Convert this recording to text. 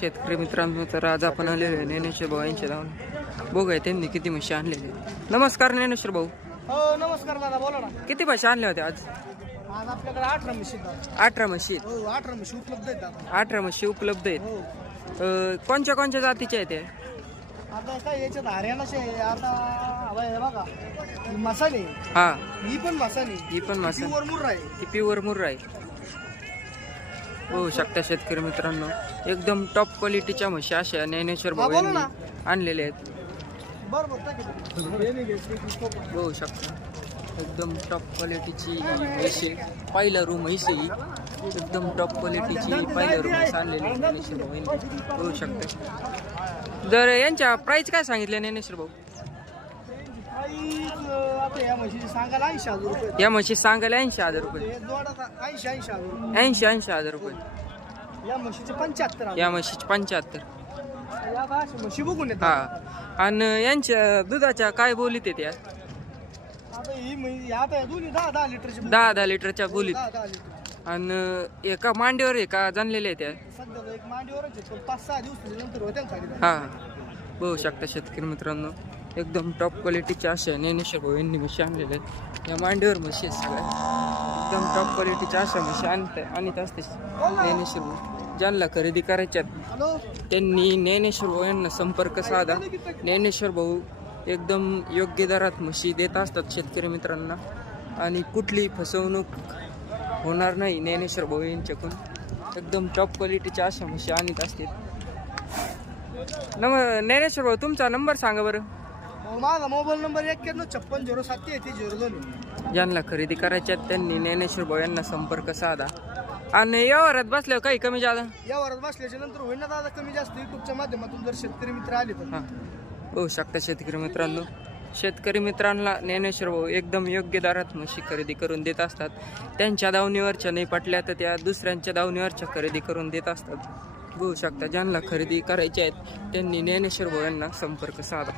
शेतकरी मित्रांनो, तर आज आपण आलेलो आहे ज्ञानेश्वर भाऊ यांच्या धावून. बघूया त्यांनी किती म्हशी आणलेले. नमस्कार ज्ञानेश्वर भाऊ. हो नमस्कार दादा, बोला ना. किती म्हशी आणल्या होत्या आज? आज आपल्याकडे 18 म्हशी आहेत. 18 म्हशी. हो 18 म्हशी उपलब्ध आहेत दादा. 18 म्हशी उपलब्ध आहेत. हो कोणत्या कोणत्या जातीच्या आहेत त्या? आता काय याच्यात हरियाणाचे आहे. आता हवा आहे बघा, ही मसाले, हा, ही पण मसाले, ही पण मसाले. प्युअर मुर्रा आहे. ती प्युअर मुर्रा आहे. हो शकता शेतकरी मित्रांनो, एकदम टॉप क्वालिटीच्या म्हशी अशा ज्ञानेश्वर भाऊ बोला ना. यांनी आणलेल्या आहेत. बरोबर हो शकता एकदम टॉप क्वालिटीची म्हशी, पहिला रूम म्हशी, एकदम टॉप क्वालिटीची पहिला रूम म्हैस आणलेली ज्ञानेश्वर भाऊ यांनी. होऊ शकते. जर यांच्या प्राइस काय सांगितले ज्ञानेश्वर भाऊ? आता या म्हशीची सांगायला 80,000 रुपये. या म्हशी सांगायला 80,000 रुपये. हे जोडाचा 80,000 रुपये. 80,000 रुपये. या म्हशीचे 75,000. या म्हशीचे 75. या आता अशी म्हशी बघून येतात. हा, आणि यांच्या दुधाच्या काय बोलीत त्या? आता ही म्हशी आता दोन्ही 10-10 लिटरची 10-10 लिटरच्या बोलीत. 10-10 लिटर. आणि एका मांडीवर एका जाणलेल्या त्या. सध्या एक मांडीवरच आहे, पण 5-6 दिवस नंतर होत्या ना खाली. हा, बघू शकता शेतकरी मित्रांनो, एकदम टॉप क्वालिटीच्या अशा ज्ञानेश्वर भाऊ यांनी म्हशी आणलेल्या आहेत. या मांडीवर म्हशी आहेत सगळ्या. एकदम टॉप क्वालिटीच्या अशा म्हशी आणत असते ज्ञानेश्वर भाऊ. ज्यांना खरेदी करायच्यात हॅलो, त्यांनी ज्ञानेश्वर भाऊ यांना संपर्क साधा. ज्ञानेश्वर भाऊ एकदम योग्य दरात म्हशी देत असतात शेतकरी मित्रांना, आणि कुठली फसवणूक होणार नाही ज्ञानेश्वर भाऊ यांच्याकडून. एकदम टॉप क्वालिटीच्या अशा म्हशी आणत असतात. ज्ञानेश्वर भाऊ, तुमचा नंबर सांगा बरं. माझा मोबाईल नंबर 9156073002. ज्यांना खरेदी करायच्यात त्यांनी ज्ञानेश्वर भाऊ यांना संपर्क साधा. आणि व्यवहारात बसल्यावर काही कमी जादा या वरात बसल्याच्या नंतर होईल ना दादा, कमी जास्त युट्यूबच्या माध्यमातून जर शेतकरी मित्र आले तर. हां, होऊ शकता शेतकरी मित्रांनो. शेतकरी मित्रांना ज्ञानेश्वर भाऊ एकदम योग्य दरात म्हशी खरेदी करून देत असतात. त्यांच्या दावणीवरच्या नाही पटल्या तर त्या दुसऱ्यांच्या दावणीवरच्या खरेदी करून देत असतात. बघू शकता, ज्यांना खरेदी करायची आहेत त्यांनी ज्ञानेश्वर भाऊ यांना संपर्क साधा.